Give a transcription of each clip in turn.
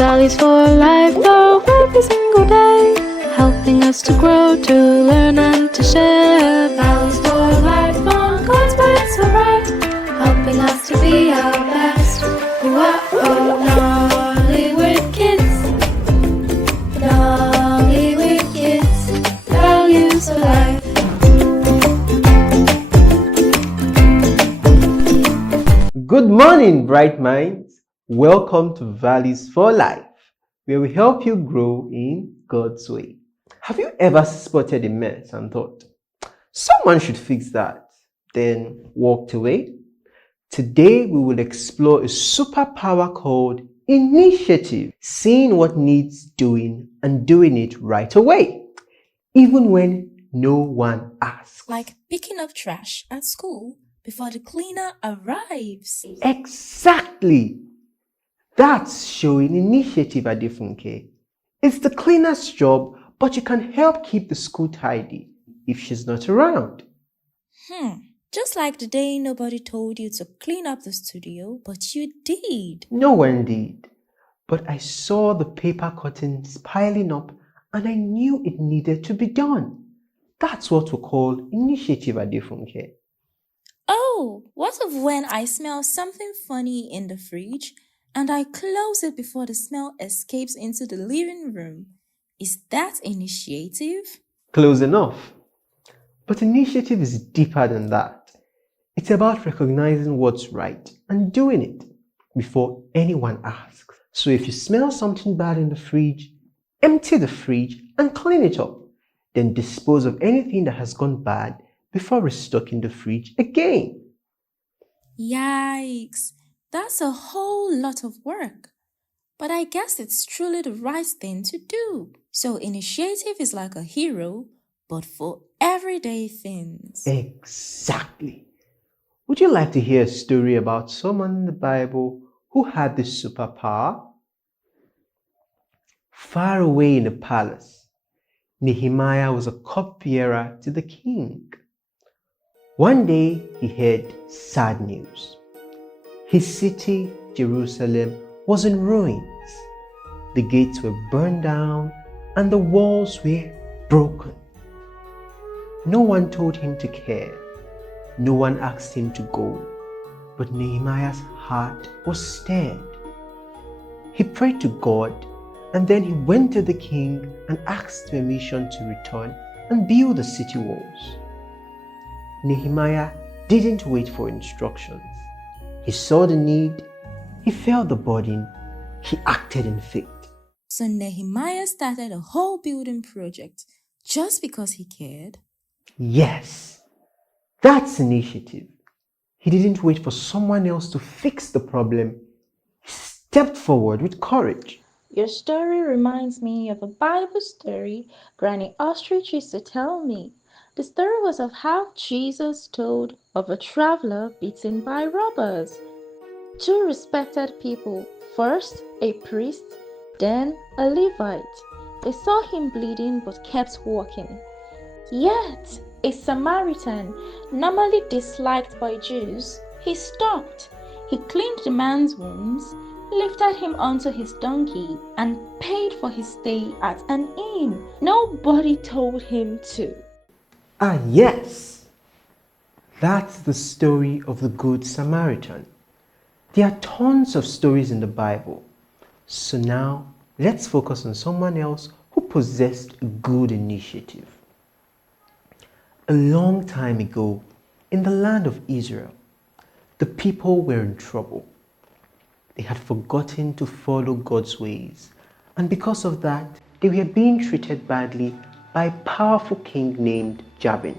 Valleys for life, though every single day, helping us to grow, to learn and to share. Valleys for life on God's words so bright, helping us to be our best. Nollywood kids, Nollywood kids, values for life. Good morning, bright minds. Welcome to Valleys for Life, where we help you grow in God's way. Have you ever spotted a mess and thought, someone should fix that, then walked away? Today, we will explore a superpower called initiative, seeing what needs doing and doing it right away, even when no one asks. Like picking up trash at school before the cleaner arrives. Exactly. That's showing initiative, Adefunke. It's the cleaner's job, but you can help keep the school tidy if she's not around. Just like the day nobody told you to clean up the studio, but you did. No one did. But I saw the paper curtains piling up and I knew it needed to be done. That's what we call initiative, Adefunke. Oh, what of when I smell something funny in the fridge and I close it before the smell escapes into the living room? Is that initiative? Close enough. But initiative is deeper than that. It's about recognizing what's right and doing it before anyone asks. So if you smell something bad in the fridge, empty the fridge and clean it up. Then dispose of anything that has gone bad before restocking the fridge again. Yikes, that's a whole lot of work. But I guess it's truly the right thing to do. So initiative is like a hero, but for everyday things. Exactly. Would you like to hear a story about someone in the Bible who had this superpower? Far away in the palace, Nehemiah was a cupbearer to the king. One day he heard sad news. His city, Jerusalem, was in ruins. The gates were burned down and the walls were broken. No one told him to care. No one asked him to go. But Nehemiah's heart was stirred. He prayed to God and then he went to the king and asked permission to return and build the city walls. Nehemiah didn't wait for instructions. He saw the need, he felt the burden, he acted in faith. So Nehemiah started a whole building project just because he cared? Yes, that's initiative. He didn't wait for someone else to fix the problem. He stepped forward with courage. Your story reminds me of a Bible story Granny Ostrich used to tell me. The story was of how Jesus told of a traveler beaten by robbers. Two respected people, first a priest, then a Levite. They saw him bleeding but kept walking. Yet, a Samaritan, normally disliked by Jews, he stopped. He cleaned the man's wounds, lifted him onto his donkey, and paid for his stay at an inn. Nobody told him to. Yes, that's the story of the Good Samaritan. There are tons of stories in the Bible. So now, let's focus on someone else who possessed a good initiative. A long time ago, in the land of Israel, the people were in trouble. They had forgotten to follow God's ways, and because of that, they were being treated badly by a powerful king named Jabin.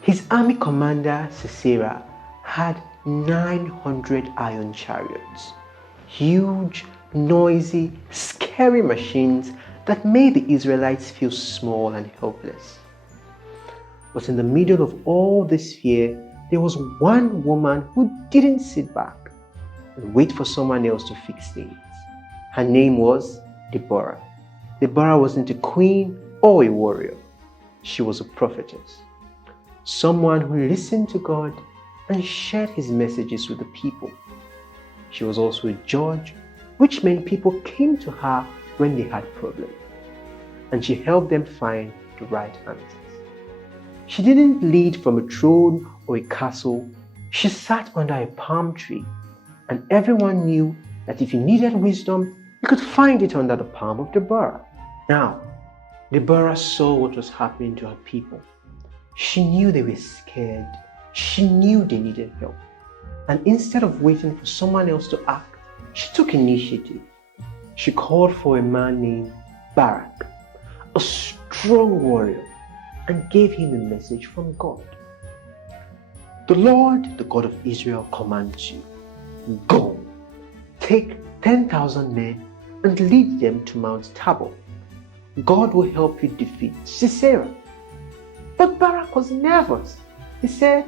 His army commander, Sisera, had 900 iron chariots, huge, noisy, scary machines that made the Israelites feel small and helpless. But in the middle of all this fear, there was one woman who didn't sit back and wait for someone else to fix things. Her name was Deborah. Deborah wasn't a queen or a warrior. She was a prophetess. Someone who listened to God and shared his messages with the people. She was also a judge which meant people came to her when they had problems, and she helped them find the right answers. She didn't lead from a throne or a castle. She sat under a palm tree, and everyone knew that if you needed wisdom, you could find it under the palm of Deborah. Now, Deborah saw what was happening to her people. She knew they were scared. She knew they needed help. And instead of waiting for someone else to act, she took initiative. She called for a man named Barak, a strong warrior, and gave him a message from God. The Lord, the God of Israel, commands you, go, take 10,000 men and lead them to Mount Tabor. God will help you defeat Sisera. But Barak was nervous. He said,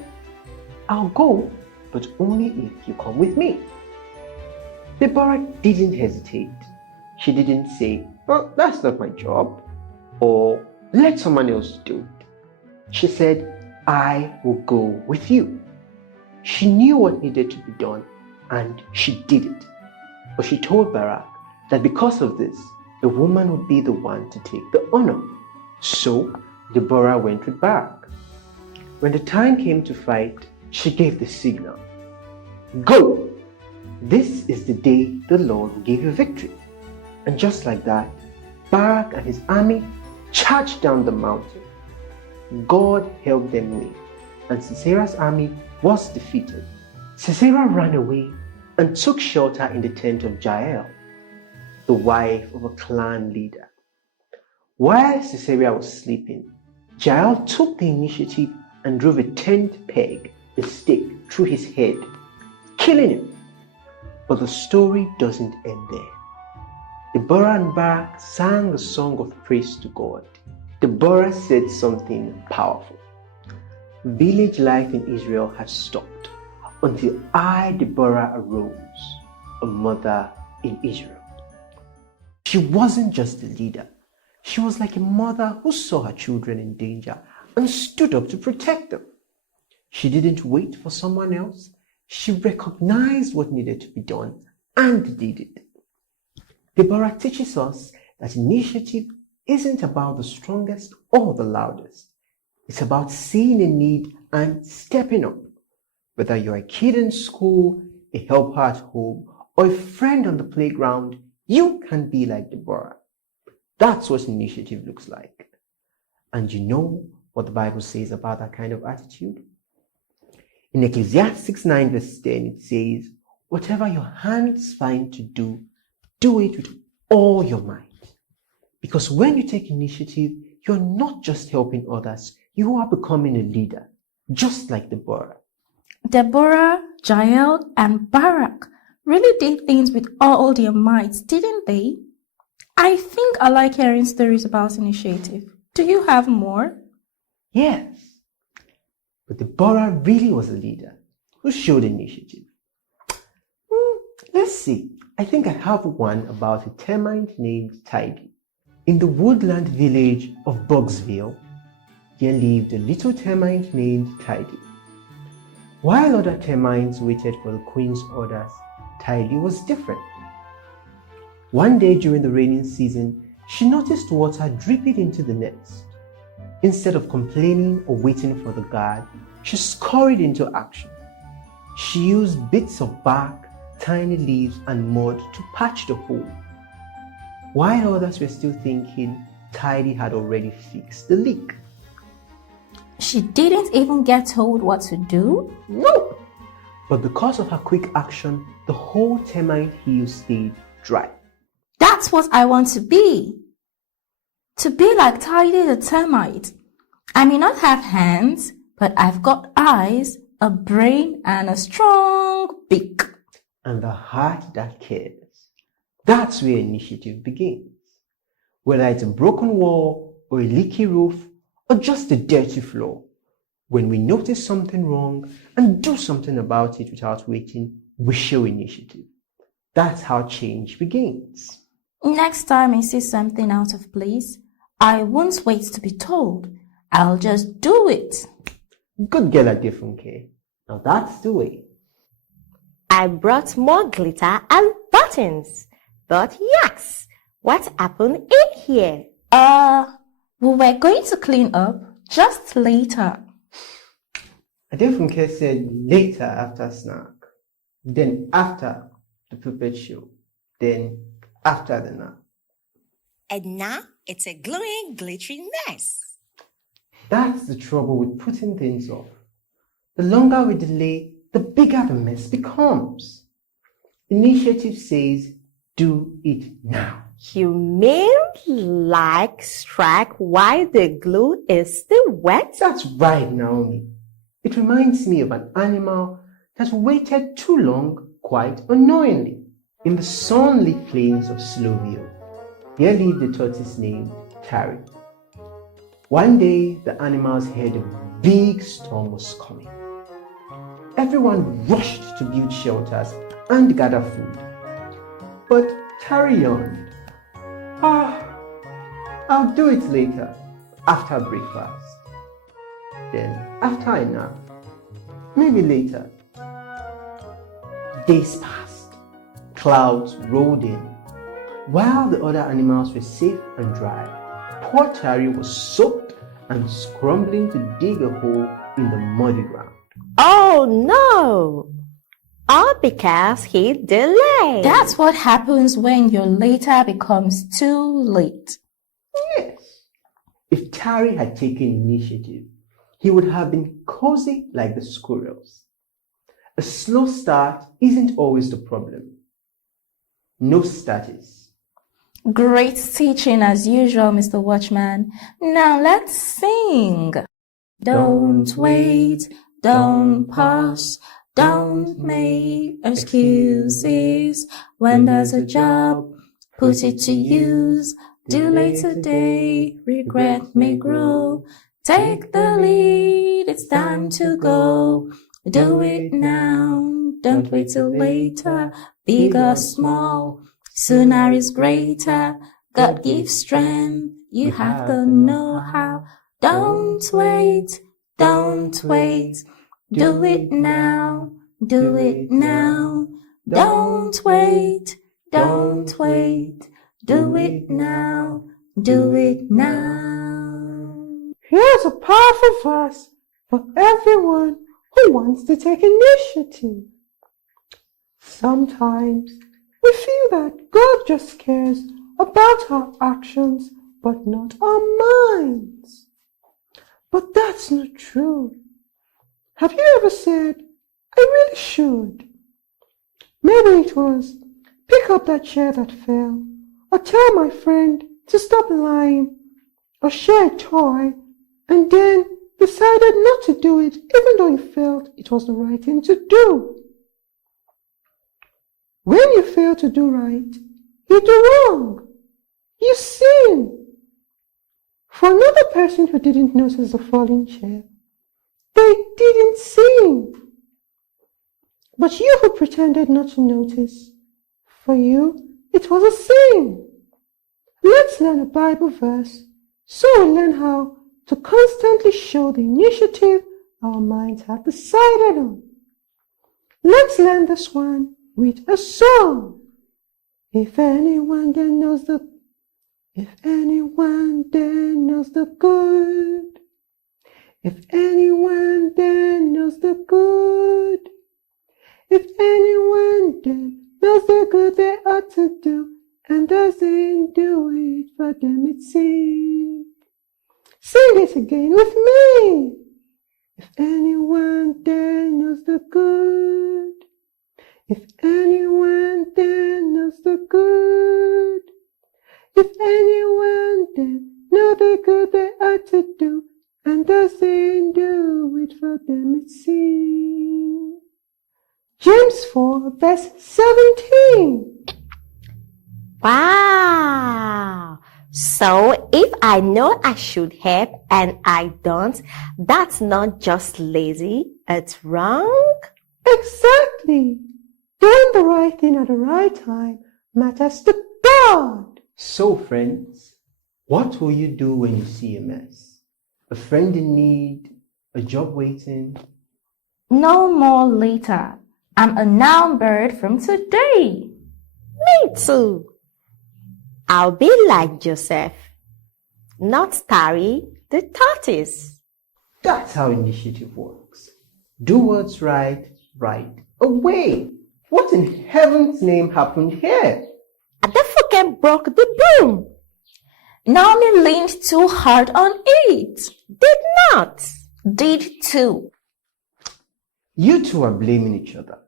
I'll go, but only if you come with me. Deborah didn't hesitate. She didn't say, well, that's not my job, or let someone else do it. She said, I will go with you. She knew what needed to be done, and she did it. But she told Barak that because of this, a woman would be the one to take the honor. So Deborah went with Barak. When the time came to fight, she gave the signal. Go! This is the day the Lord will give you victory. And just like that, Barak and his army charged down the mountain. God helped them win, and Sisera's army was defeated. Sisera ran away and took shelter in the tent of Jael, the wife of a clan leader. While Sisera was sleeping, Jael took the initiative and drove a tent peg, a stick, through his head, killing him. But the story doesn't end there. Deborah and Barak sang a song of praise to God. Deborah said something powerful. Village life in Israel had stopped until I, Deborah, arose, a mother in Israel. She wasn't just a leader. She was like a mother who saw her children in danger and stood up to protect them. She didn't wait for someone else. She recognized what needed to be done and did it. Deborah teaches us that initiative isn't about the strongest or the loudest. It's about seeing a need and stepping up. Whether you're a kid in school, a helper at home, or a friend on the playground, you can be like Deborah. That's what initiative looks like. And you know what the Bible says about that kind of attitude? In Ecclesiastes 9 verse 10, it says, whatever your hands find to do, do it with all your might. Because when you take initiative, you're not just helping others, you are becoming a leader, just like Deborah. Deborah, Jael, and Barak really did things with all their might, didn't they? I think I like hearing stories about initiative. Do you have more? Yes. But Deborah really was a leader who showed initiative. Let's see. I think I have one about a termite named Tidy. In the woodland village of Bugsville, there lived a little termite named Tidy. While other termites waited for the queen's orders, Tidy was different. One day during the raining season, she noticed water dripping into the nest. Instead of complaining or waiting for the guard, she scurried into action. She used bits of bark, tiny leaves, and mud to patch the hole. While others were still thinking, Tidy had already fixed the leak. She didn't even get told what to do? No! But because of her quick action, the whole termite hill stayed dry. That's what I want to be. To be like Tidy the termite. I may not have hands, but I've got eyes, a brain, and a strong beak. And the heart that cares. That's where initiative begins. Whether it's a broken wall, or a leaky roof, or just a dirty floor. When we notice something wrong and do something about it without waiting, we show initiative. That's how change begins. Next time I see something out of place, I won't wait to be told. I'll just do it. Good girl, Adefunke. Now that's the way. I brought more glitter and buttons. But yes, what happened in here? We were going to clean up just later. Adefunke said later after snack, then after the puppet show, then after the nap. And now it's a glowing, glittering mess. That's the trouble with putting things off. The longer we delay, the bigger the mess becomes. Initiative says, do it now. You mean like strike while the glue is still wet? That's right, Naomi. It reminds me of an animal that waited too long, quite unknowingly, in the sunlit plains of Slovenia. Here lived a tortoise named Terry. One day, the animals heard a big storm was coming. Everyone rushed to build shelters and gather food. But Terry yawned. I'll do it later, after breakfast. Then, after a nap, maybe later. Days passed. Clouds rolled in. While the other animals were safe and dry, poor Terry was soaked and scrambling to dig a hole in the muddy ground. Oh no! All because he delayed. That's what happens when your later becomes too late. Yes. If Terry had taken initiative, he would have been cozy like the squirrels. A slow start isn't always the problem. No status. Great teaching as usual, Mr. Watchman. Now let's sing. Don't wait, don't pause, don't make excuses. When there's a job, put it to use. Delay today, regret may grow. Take the lead, it's time to go. Do it now, don't wait till later. Big or small, sooner is greater. God gives strength, you have the know-how. Don't wait, don't wait. Do it now, do it now. Don't wait, don't wait. Do it now, do it now. Here's a powerful verse for everyone who wants to take initiative. Sometimes we feel that God just cares about our actions, but not our minds. But that's not true. Have you ever said, I really should? Maybe it was, pick up that chair that fell, or tell my friend to stop lying, or share a toy, and then decided not to do it even though you felt it was the right thing to do. When you fail to do right, you do wrong. You sin. For another person who didn't notice the falling chair, they didn't sin. But you who pretended not to notice, for you, it was a sin. Let's learn a Bible verse so we learn how to constantly show the initiative our minds have decided on. Let's learn this one with a song. If anyone there knows the good, if anyone there knows the good, if anyone there knows the good they ought to do, and doesn't do it for them it seems. Sing it again with me. If anyone there knows the good, if anyone there knows the good, if anyone there knows the good they ought to do, and doesn't do it for them it seems. James 4 verse 17. Wow! So if I know I should help and I don't, that's not just lazy, it's wrong? Exactly. Doing the right thing at the right time matters to God. So, friends, what will you do when you see a mess? A friend in need, a job waiting? No more later. I'm a noun bird from today. Me too. I'll be like Joseph, not Tari the tortoise. That's how initiative works. Do what's right, right away. What in heaven's name happened here? Adefunke broke the broom. Naomi leaned too hard on it. Did not. Did too. You two are blaming each other.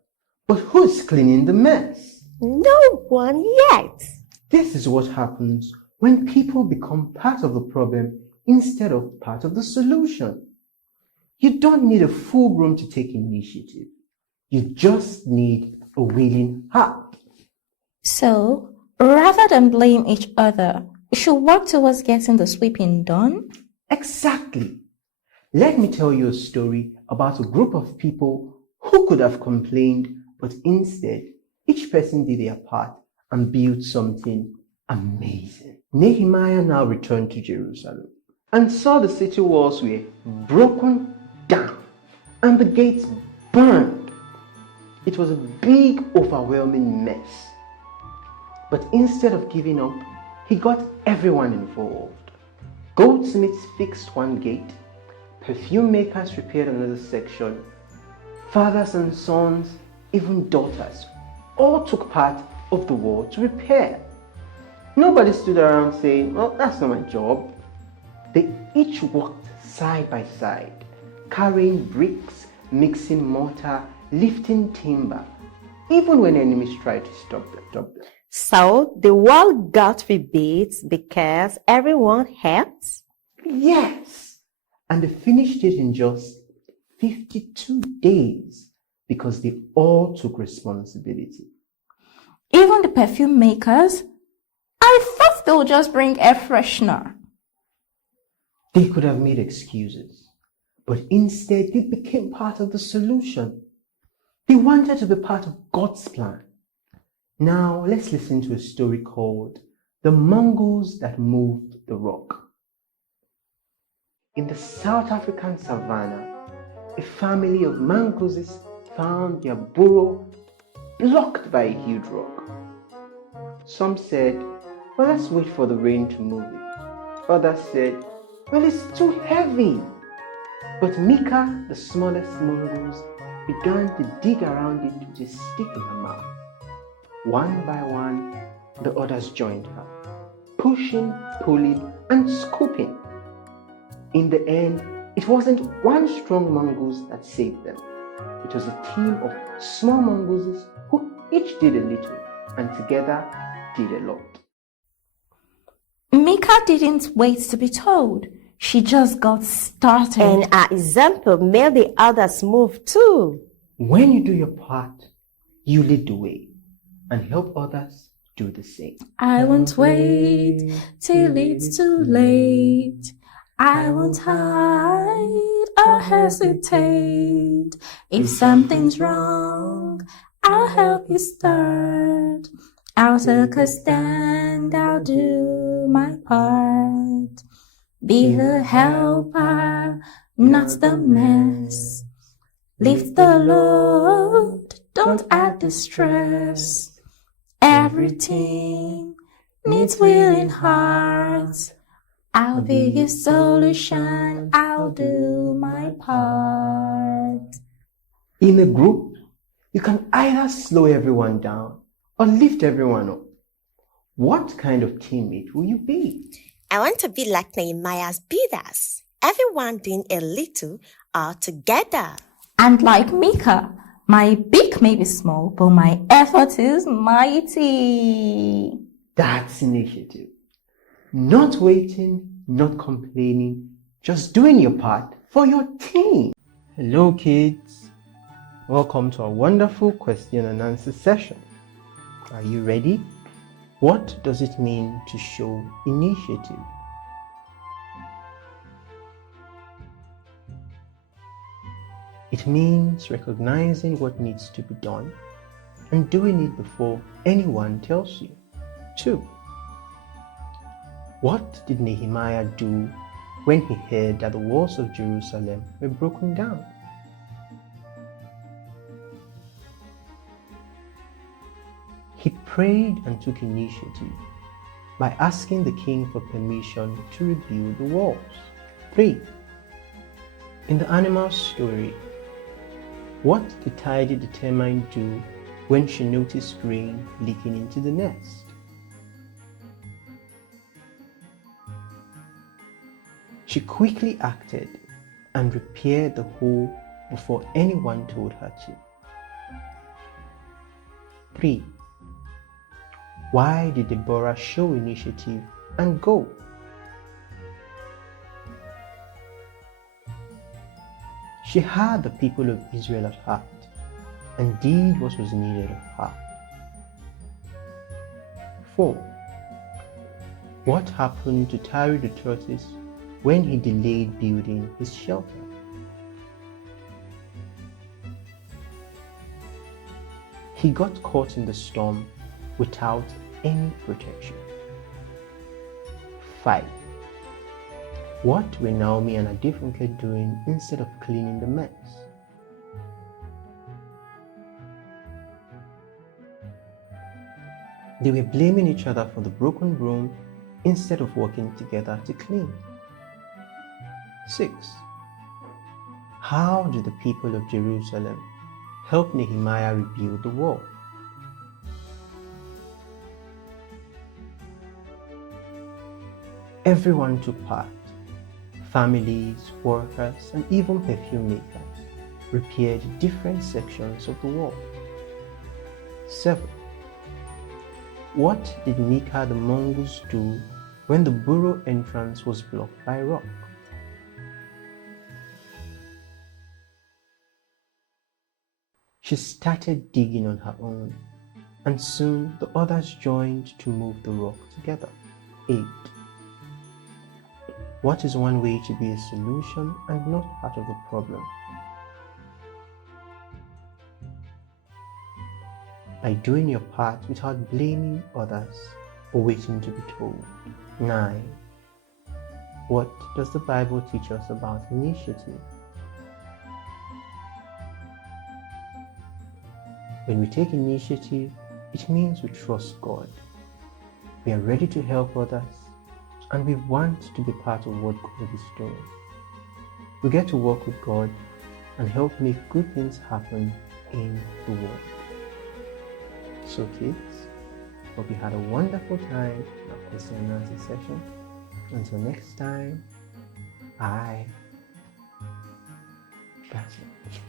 But who's cleaning the mess? No one yet. This is what happens when people become part of the problem instead of part of the solution. You don't need a full grown to take initiative. You just need a willing heart. So, rather than blame each other, we should work towards getting the sweeping done. Exactly. Let me tell you a story about a group of people who could have complained, but instead, each person did their part and built something amazing. Nehemiah now returned to Jerusalem and saw the city walls were broken down and the gates burned. It was a big, overwhelming mess. But instead of giving up, he got everyone involved. Goldsmiths fixed one gate, perfume makers repaired another section, fathers and sons, even daughters, all took part of the wall to repair. Nobody stood around saying, "Well, that's not my job." They each worked side by side, carrying bricks, mixing mortar, lifting timber, even when enemies tried to stop them. So the wall got rebuilt because everyone helped? Yes, and they finished it in just 52 days because they all took responsibility. Even the perfume makers, I thought they would just bring air freshener. They could have made excuses, but instead they became part of the solution. They wanted to be part of God's plan. Now let's listen to a story called The Mongoose That Moved the Rock. In the South African savannah, a family of mongooses found their burrow blocked by a huge rock. Some said, "Well, let's wait for the rain to move it." Others said, "Well, it's too heavy." But Mika, the smallest mongoose, began to dig around it with a stick in her mouth. One by one, the others joined her, pushing, pulling, and scooping. In the end, it wasn't one strong mongoose that saved them. It was a team of small mongooses who each did a little and together did a lot. Mika didn't wait to be told. She just got started. And our example made the others move too. When you do your part, you lead the way and help others do the same. I won't wait till it's too late. I won't hide or hesitate. If something's wrong, I'll help you start. I'll take a stand, I'll do my part. Be the helper, not the mess. Lift the load, don't add the stress. Every team needs willing hearts. I'll be your solution, I'll do my part. In a group, you can either slow everyone down or lift everyone up. What kind of teammate will you be? I want to be like Nehemiah's builders. Everyone doing a little all together. And like Mika, my beak may be small, but my effort is mighty. That's initiative. Not waiting, not complaining, just doing your part for your team. Hello kids. Welcome to our wonderful question and answer session. Are you ready? What does it mean to show initiative? It means recognizing what needs to be done and doing it before anyone tells you. 2. What did Nehemiah do when he heard that the walls of Jerusalem were broken down? He prayed and took initiative by asking the king for permission to rebuild the walls. 3. In the animal story, what did Tidy the termite do when she noticed rain leaking into the nest? She quickly acted and repaired the hole before anyone told her to. 3. Why did Deborah show initiative and go? She had the people of Israel at heart and did what was needed of her. 4. What happened to Tari the tortoise when he delayed building his shelter? He got caught in the storm without any protection. 5. What were Naomi and Adefunke doing instead of cleaning the mess? They were blaming each other for the broken broom instead of working together to clean. 6. How did the people of Jerusalem help Nehemiah rebuild the wall? Everyone took part. Families, workers, and even perfume makers repaired different sections of the wall. 7. What did Mika the Mongoose do when the burrow entrance was blocked by rock? She started digging on her own, and soon the others joined to move the rock together. 8. What is one way to be a solution and not part of the problem? By doing your part without blaming others or waiting to be told. 9. What does the Bible teach us about initiative? When we take initiative, it means we trust God. We are ready to help others, and we want to be part of what God is doing. We get to work with God and help make good things happen in the world. So kids, hope you had a wonderful time in our question and answer session. Until next time, bye. That's it.